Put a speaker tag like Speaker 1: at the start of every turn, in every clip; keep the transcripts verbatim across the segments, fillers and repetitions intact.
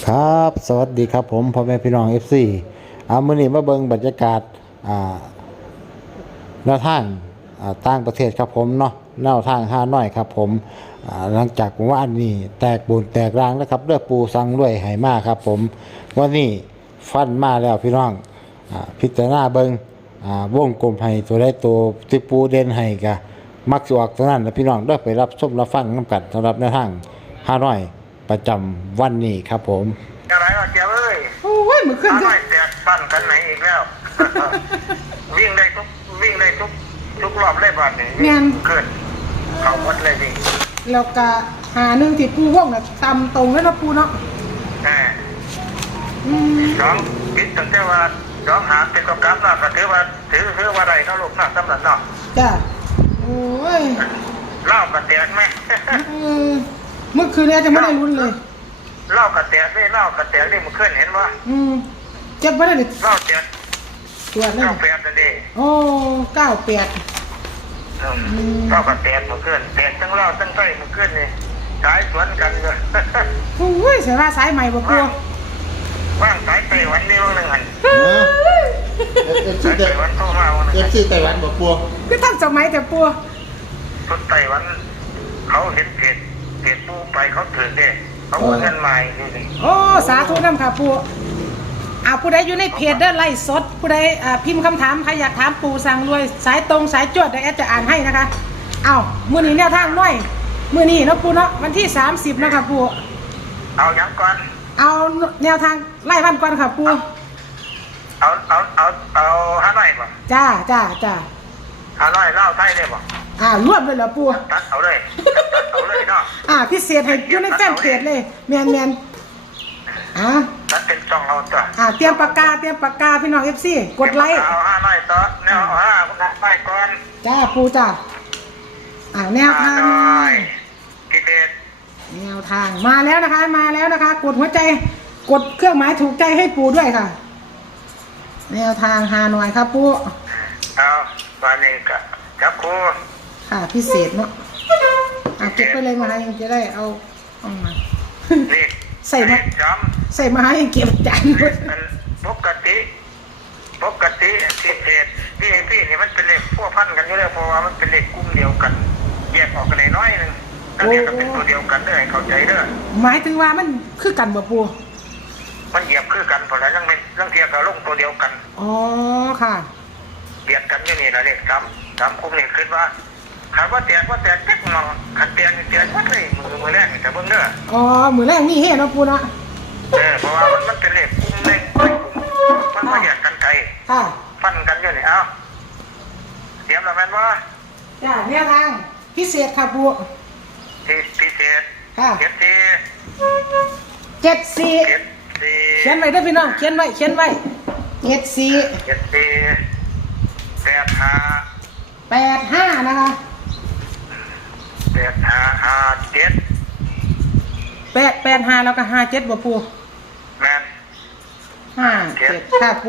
Speaker 1: ครับสวัสดีครับผมพ่อแม่พี่น้อง เอฟ ซี อ่ามื้อนี้มาเบิ่งบรรยากาศอ่าแนวทางอ่าต่างประเทศครับผมเนาะแนวทางฮานอยครับผมอ่าหลังจากเมื่อวานนี้แตกบุญแตกรางแล้วครับเด้อปูสั่งรวยให้มาครับผมวันนี้ฟันมาแล้วพี่น้องอ่าพิจารณาเบิ่งอ่าวงกลมให้ตัวได้ตัวที่ปูเด่นให้ก็มักสิออกตัวนั้นนะพี่น้องเด้อไปรับชมรับฟังนำกันสำหรับแนวทางฮานอยประจำวันนี้ครับผม
Speaker 2: อะไรวะเจ้าเอ้ย
Speaker 3: โอ้ยมือขึ้น
Speaker 2: กันแตกปั้นกันไหนอีกแล้ว วิ่งได้ทุกวิ่งได้ทุกทุกรอบเลยบ้านนี้เกิดเขาวัดเลยดิ
Speaker 3: แล้วก็หาหนึ่งที่ปูว่องน่ะตำตรงแล้วนะปูเนาะ
Speaker 2: แหมน้องคิดตั้งแต่ว่าน้องหาเป็นกับกับเนาะก็ถือว่าถือถือว่าไรเนาะลูกเนาะสำหรับเนาะ
Speaker 3: จ้ะโอ้ย
Speaker 2: เล่ากระแตกไหม
Speaker 3: เมื่อคืนนี้จะไม่ได้ลุ้นเลย
Speaker 2: เล่ากระแตกได้เล่ากระแตกได้เมื่อคืนเห็นว่า
Speaker 3: อืมเจ็บไม่ได้เลย
Speaker 2: เล่าเจ็บ
Speaker 3: ตัวนั่น
Speaker 2: เก้าแปดนั่นเอง
Speaker 3: โอ้เก้าแปด
Speaker 2: เล่ากระแตกเมื่อคืนแตกทั้งเล่าทั้งไส้เมื่อคืนนี่สายสวนกันเลย
Speaker 3: โอ้ยเสียว่าสายใหม่บ่ปู
Speaker 2: ว่างสายไต้หวันนี่ว่าหนึ่งหัน
Speaker 1: เอฟซีไต้หวันเข้ามาเอฟซีไต้หวันบอกปัว
Speaker 3: ก็ตั้งสมัยแต่ปัว
Speaker 2: คนไต้หวันเขาเห็นเพจเพจปูไปเขาถือเด้เขาเงินใหม่ดูสิ
Speaker 3: โอ้สาธุน้ำค่ะปูอ่าผู้ใดอยู่ในเพจได้ไล่สดผู้ใดอ่าพิมพ์คำถามใครอยากถามปูสั่งรวยสายตรงสายจวดเดี๋ยวแอดจะอ่านให้นะคะเอ้ามื้อนี้แนวทางน้อยมื้อนี้เนาะปูเนาะวันที่สามสิบนะคะปู
Speaker 2: เอาอย่างก่อน
Speaker 3: เอาแนวทางไล่วันก่อนค่ะปู
Speaker 2: เอาเอาเอาเอาห้าหน่อยป่ะ
Speaker 3: จ้าจ้าจ้า
Speaker 2: ห้าหน่อยเล่าไทยได้ป่ะ
Speaker 3: อ่ารวบเลยเหรอปู
Speaker 2: ตัดเอาเลยเอาเลยเนาะ
Speaker 3: อ่าพิเศษให้อยู่ในแฟนเพจเลยแมนแมนอ่า
Speaker 2: ตัดเป็นช่องเอาตัว
Speaker 3: อ่าเตรียมปากกาเตรียมปากกาพี่น้องเอฟซีกดไลค์
Speaker 2: เอาห้าหน่อยต่อแนวห้าคุณไปก่อน
Speaker 3: จ้าปูจ้าอ่าแนวทาง
Speaker 2: พิเศษ
Speaker 3: แนวทางมาแล้วนะคะมาแล้วนะคะกดหัวใจกดเครื่องหมายถูกใจให้ปูด้วยค่ะแนวทางฮานอยครับปู
Speaker 2: เอาวันนี้กับจับครู
Speaker 3: ค่ะพิเศษเนาะอ่ะเก็บไปเลยมาให้จะได้เอาเอามาใส่มาใส่มาให้เก็บจาน
Speaker 2: ปกติปกติพิเศษพี่พี่นี่มันเป็นเลขพวกพันกันอยู่แล้วเพราะว่ามันเป็นเลขกลุ่มเดียวกันแยกออกกันเลยน้อยนึงก็เรียกกันเป็นตัวเดียวกันได้เข้าใจเด้อ
Speaker 3: หมายถึงว่ามันคือกันบ่ปู
Speaker 2: มันเหยียบคือกันเพราะแล้วยังไม่ยังเทียบกับลงตัวเดียวกัน
Speaker 3: อ๋อค่ะ
Speaker 2: เบียดกันอยู่นี่นะเนี่ยจำจำคุ้มนี่ขึ้นว่าขันว่าแตกว่าแตกเจ็บมองขันเตียนเตียนวัดเลยมือมือแรกแต่เบื้องเนื้อ
Speaker 3: อ๋อมือแรกนี่เห็นนะปูนะ
Speaker 2: เออเพราะว่ามันมันเป็นเลขคุ้มเลขเลขคุ้มมันมาแยกกันไกล
Speaker 3: ค่ะ
Speaker 2: ฟันกันอยู่นี่เอาเตรียมแล้วแม่นว่า
Speaker 3: จ้าแนวทางพิเศษค่ะปู
Speaker 2: พิเศษ
Speaker 3: ค่ะ
Speaker 2: เจ็ดสี่
Speaker 3: เจ็ดสี่เขียนไว้ด้วยพี่น้องเขียนไว้เขียนไว้เจ็ดสี่
Speaker 2: เจ็ดสี่แปดห้า
Speaker 3: แปดห้านะคะ
Speaker 2: แปดห้าห้าเจ็ด
Speaker 3: แปดแปดห้าแล้วก็ห้าเจ็ดบ่ปู
Speaker 2: แม่น
Speaker 3: ห้าเจ็ดค่ะปู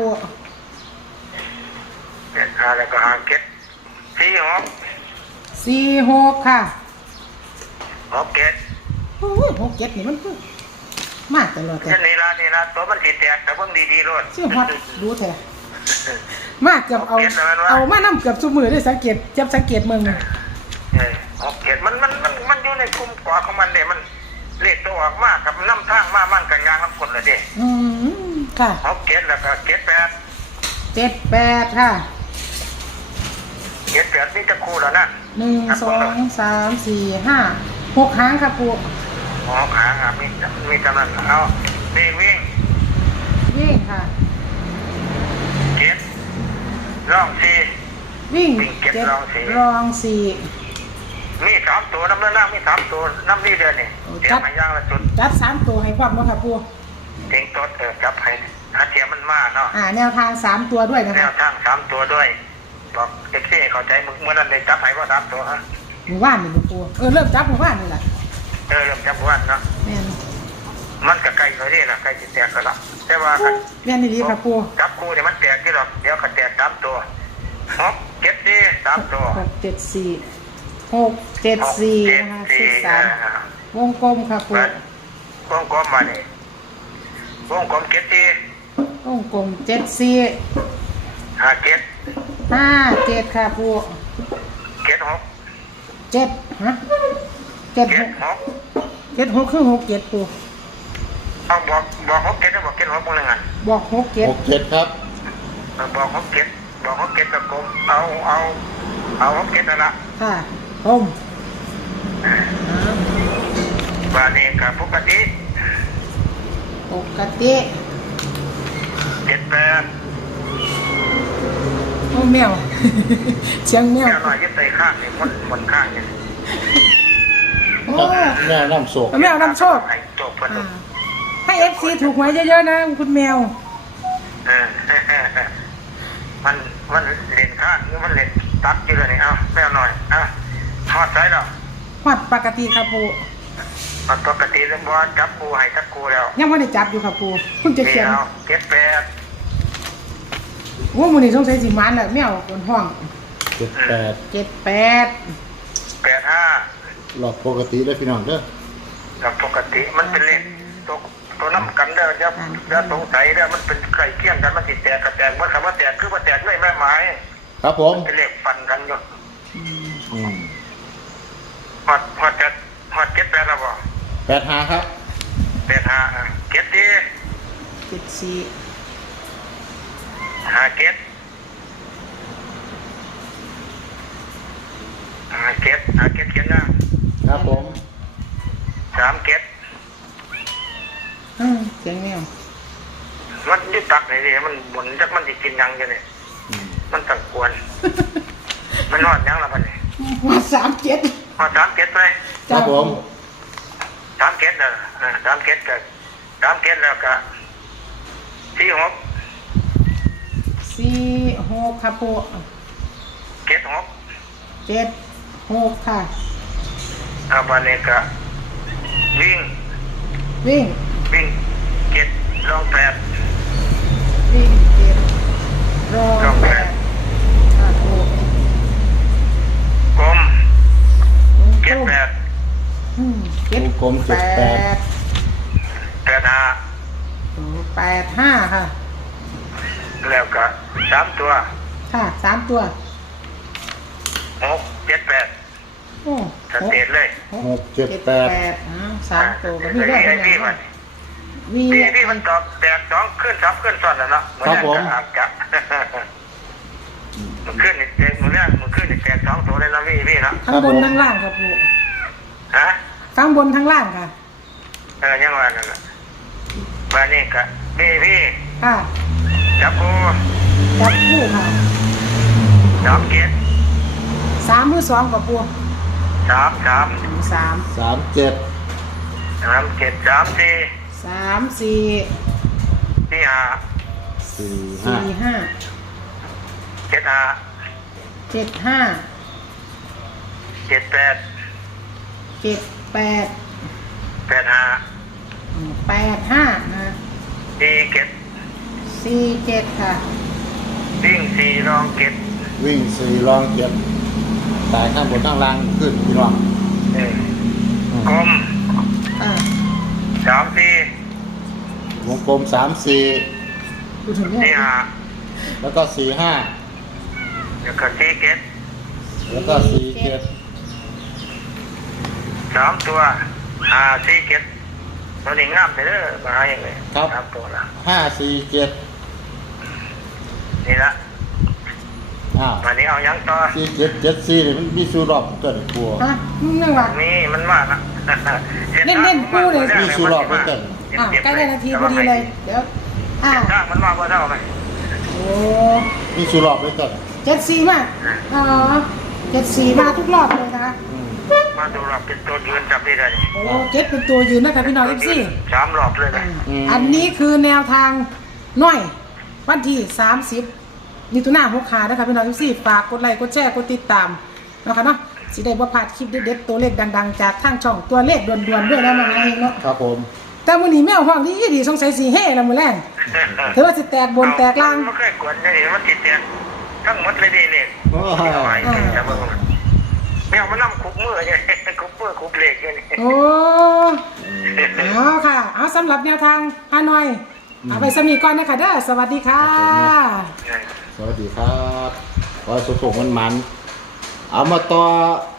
Speaker 2: แปดห้าแล้วก็ห้าเจ็ดสี่หก
Speaker 3: สี่หกค่ะ
Speaker 2: หกเจ็ด
Speaker 3: โอ้ยหกเจ็ดนี่มันคือมากตลอดแต่
Speaker 2: นี่ละนี่ละตัวมันติดแตกแต่เพิ่งดีๆรถ
Speaker 3: ชื่อฮอดรู้แท้มากกับเอาเอามาน้ำเกือบซุมือได้สังเกตจับสังเกตเมือง
Speaker 2: เออหกเจ็ดมันมันมันมันอยู่ในกลุ่มกว่าของมันเด้มันเลขตัวออกมากกับน้ำทางมามันกันยางน้ำกดเลยเด้
Speaker 3: อืมค่ะ
Speaker 2: หกเจ็ดแล้วก็เจ็ดแปด
Speaker 3: เจ็ดแปดค่ะ
Speaker 2: เจ็ดแปดนี่จะคู่แล้วนะ
Speaker 3: หนึ่งสองสามสี่ห้าหกหางค่ะปู
Speaker 2: หกหางอ่ะมีมีกำลังเอาวิ่งวิ่ง
Speaker 3: วิ่งค่ะ
Speaker 2: เจ็ดรองสี่
Speaker 3: วิ่งเจ็ดรองสี่รองสี่
Speaker 2: มีสามตัวน้ำเนื้อน้ำมีสามตัวน้ำนี่เดือนนี่เดี๋ยวมาย่างละจุด
Speaker 3: จับสามตัวให้ความว่าค่ะปู
Speaker 2: เต็งต้นเออจับให้อาเทียมันมากเนาะ
Speaker 3: อ่าแนวทางสามตัวด้วยนะคะ
Speaker 2: แนวทางสามตัวด้วยบอกเอ็กซี่เข้าใจมึงเมื่อนั้นได้จับให้ว่าสามตัวฮะ
Speaker 3: หมู่บ้านนี่ปูเออเริ่มจับหมู่บ้านนี่แหละ
Speaker 2: เออเริ่มจับหมู่บ้านเนาะ
Speaker 3: แม่น
Speaker 2: มันกับไก่เลยนี่นะไก่จะแตกกันละแต่ว่า
Speaker 3: แม่นดีค่ะปู
Speaker 2: จับคู่เนี่ยมันแตกที่หรอกเดี๋ยวก็แตกสามตัวหกเจ็ดสี่สามตัว
Speaker 3: หกเจ็ดสี่หกเจ็ดสี่นะคะสิบสามวงกลมค่ะปู
Speaker 2: วงกลมมาเนี่ยวงกลมเจ็ดสี่
Speaker 3: วงกลมเจ็ดสี่
Speaker 2: ห้าเจ็ด
Speaker 3: ห้าเจ็ดค่ะปู
Speaker 2: เจ็ดหก
Speaker 3: เจ็ดฮะเจ็ด
Speaker 2: เจ็
Speaker 3: ห
Speaker 2: ด
Speaker 3: ก
Speaker 2: หก
Speaker 3: เจ็ดหกคือหกเจ็ดปู
Speaker 2: เอาบอกบอกหกเจ็ดแล้วบอกเจ็ดหกมึงเลยไง
Speaker 3: บอกหกเจ็ด
Speaker 1: หกเจ็ดครับ
Speaker 2: บอกหกเจ็ดบอกหกเจ็ดกับกลมเอาเอาเอาหกเจ็ดนั่นละ
Speaker 3: ค่ะผม
Speaker 2: ว่านี่กับปกติ
Speaker 3: ปกติ
Speaker 2: เจ็ดแปด
Speaker 3: โอ้แมว เชียงแมว
Speaker 2: แค่หน่อยยึดใส่ข้างนี่มันมันข้างนี่
Speaker 3: โอ้
Speaker 1: แม่น้ำโศก
Speaker 3: แมวนำโชค
Speaker 2: ให้โชคเพิ่น
Speaker 3: อ่าให้เอฟซีถูกหวยเยอะๆนะคุณแมว
Speaker 2: เออมันมันเล่นข้างหรือมันเล่นตัดอยู่เลยนี่เอาแม่หน่อยอ่ะทอดใส่แล้ว
Speaker 3: หอดปกติครับปู
Speaker 2: มันปกติแล้วบ่จับกูให้จับกูแล้ว
Speaker 3: ยังไม่ได้จับอยู่ครับปูเพิ่งจะเขียน
Speaker 2: เอาเจ็ดแปด
Speaker 3: โอ้มือนี้สงสัยสิมันแหละแมวบนห้อง
Speaker 1: เจ็ดแปด
Speaker 3: เจ็ดแปด
Speaker 2: แปดห้า
Speaker 1: หลอกปกติเลยพี่น้องเด้อ
Speaker 2: กับปกติมันเป็นเลขตัวตัวน้ำกันเด้อจะจะสงสัยเด้อมันเป็นไข่เคี่ยงกันมันติดแตกกระแตกมันคำว่าแตกคือว่าแตกไม่แม่หมาย
Speaker 1: ครับผม
Speaker 2: เป็นเลขฟันกันอยู่
Speaker 1: อืม
Speaker 2: หอดหอดจะหอดเจ็ดแปดแล้วบ่
Speaker 1: แปดห้าครับ
Speaker 2: แปดห้าอ่ะเจ็ดดี
Speaker 3: เจ็ดสี่
Speaker 2: ห้าเจ็ดห้าเจ็ดห้าเจ็ดเขียนนะครับ
Speaker 1: ผม
Speaker 2: สามเจ็ด
Speaker 3: อืมเสียงแมว
Speaker 2: มันยึดตักไหนดิมันหมุนจักมันจะกินยังอยู่นี่
Speaker 1: อืม
Speaker 2: มันตังกวน มันนอนยังละบัดนี้
Speaker 3: หัวสามเจ็ด
Speaker 2: พอสามเจ็ดไป
Speaker 1: ครับผม
Speaker 2: สามเจ็ดนะอ่าสามเจ็ดกับสามเจ็ดแล้วก็สี่หก
Speaker 3: สี่หกครับปู
Speaker 2: เจ็ดหก
Speaker 3: เจ็ดหกค่ะ
Speaker 2: อาบาเนกะวิ่ง
Speaker 3: วิ่ง
Speaker 2: วิ่งเจ็ดลองแปด
Speaker 3: วิ่งเจ็ดรองแปดค่ะปู
Speaker 2: กลมเจ็ดแปด
Speaker 3: อืมเจ็ด
Speaker 1: วงกลมเจ็ดแปด
Speaker 2: แปดห้า
Speaker 3: แปดห้าค่ะ
Speaker 2: แล้วก็สามตัว
Speaker 3: ค่ะสามตัว
Speaker 2: หกเจ็ดแปด
Speaker 3: โอ้
Speaker 2: สเตทเลย
Speaker 1: หกเจ็ดแปด
Speaker 3: อ้าวสามตัวก็มี
Speaker 2: ไอ้
Speaker 3: ด้วย
Speaker 2: ไอ้พี่มัน
Speaker 3: มี
Speaker 2: พี่พี่มันตอบแตกสองขึ้นสามขึ้นซ้อนแล้วเนาะเหมือนกันอาจจะมันขึ้นอีกเต็มมันเรื่องมันขึ้นอีกแตกสองตัวเลยนะพี่พี่เนาะ
Speaker 3: ทั้งบนทั้งล่างครับปู
Speaker 2: ฮะ
Speaker 3: ทั้งบนทั้งล่างค่ะ
Speaker 2: เออยังว่านั่นแหละมานี่กะพี่พี่
Speaker 3: ค่ะ
Speaker 2: จับกู
Speaker 3: จับคู่ค่ะ
Speaker 2: สามเจ็ด
Speaker 3: สามหรือสองกับปู
Speaker 2: สามสาม
Speaker 3: สาม
Speaker 1: สามเจ็ด
Speaker 2: สามเจ็ดสามสี่
Speaker 3: สามสี่
Speaker 2: สี่ห้า
Speaker 1: สี่ห้า
Speaker 3: สี่ห้า
Speaker 2: เจ็ดห้า
Speaker 3: เจ็ดห้า
Speaker 2: เจ็ดแปด
Speaker 3: เจ็ดแปด
Speaker 2: แปดห้า
Speaker 3: แปดห้านะ
Speaker 2: สี่เจ็ด
Speaker 3: สี่เจ็ดค่ะ
Speaker 2: วิ่งสี่รองเจ็ด
Speaker 1: วิ่งสี่รองเจ็ดสายข้างบนข้างล่างขึ้นพี่น้อง
Speaker 2: เออ
Speaker 1: อืม
Speaker 2: กลม
Speaker 3: อ่า
Speaker 2: สามสี่
Speaker 1: วงกลมสามสี่
Speaker 3: ดูถึง
Speaker 2: สี่
Speaker 3: เนี่ย
Speaker 2: ห้า
Speaker 1: แล้วก็สี่ห้า
Speaker 2: แล้วก็สี่เจ็ด
Speaker 1: แล้วก็สี่เจ็ด
Speaker 2: สามตัวห้าสี่เจ็ดตัวนี้งามไปเด้อมาให้ยังไงสามตัวละ
Speaker 1: ห้าสี่เจ็ด
Speaker 2: นี่ละ
Speaker 1: อ้าว
Speaker 2: วันนี้เอายังต่อ
Speaker 1: สี่เจ็ดเจ็ดสี่นี่มันมีสูรอบเกิดกลัว
Speaker 3: ฮะนั่งหลัง
Speaker 2: นี่มันมากนะ
Speaker 3: เล่นๆคู่เลย
Speaker 1: มีสูรอบเกิด
Speaker 3: อ่าใกล้ได้นาทีพอดีเลย เดี๋ยว อ่า
Speaker 2: ถ้ามันมากกว่าเท่าไหม
Speaker 3: โอ้
Speaker 1: มีสูรอบเกิด
Speaker 3: เจ็ดสี่มากอ๋อเจ็ดสี่มาทุกรอบเลยนะคะ
Speaker 2: มาดูรอบเป็นตัวยืนจับได้เลย
Speaker 3: โอ้เจ็ดเป็นตัวยืนนะคะพี่น้องเอฟซี
Speaker 2: สามรอบเลยนะ
Speaker 3: อันนี้คือแนวทางน้อยวันที่สามสิบมิถุนายนหกขานะคะพี่น้องเอฟซีฝากกดไลค์กดแชร์กดติดตามนะคะเนาะสิได้บ่พลาดคลิปเด็ดๆตัวเลขดังๆ จากทางช่องตัวเลขด่วนๆด้วยนะมาเองเนาะ
Speaker 1: ครับผม
Speaker 3: แต่มื้อนี้แมวห้องนี้ดีสงสัยสิเฮ่ละมื้อแรงถือว่าสิแตกบนแตกล่าง
Speaker 2: มันเคยกวนได้มันติดแตกทั้งหมดเลยดิเลย
Speaker 1: โอ้
Speaker 2: เอาไว้
Speaker 3: อ่า
Speaker 2: จะเบิ่งแมวมันนั่งคุกมือไงคุกมือคุกเหล็กไง
Speaker 3: โอ้เอาค่ะ เอาสำหรับแนวทางฮานอยเอาไปสมีก่อนนะคะเด้อสวัสดีค่ะ
Speaker 1: สวัสดีครับขอให้สุขๆมันๆเอามาต่อ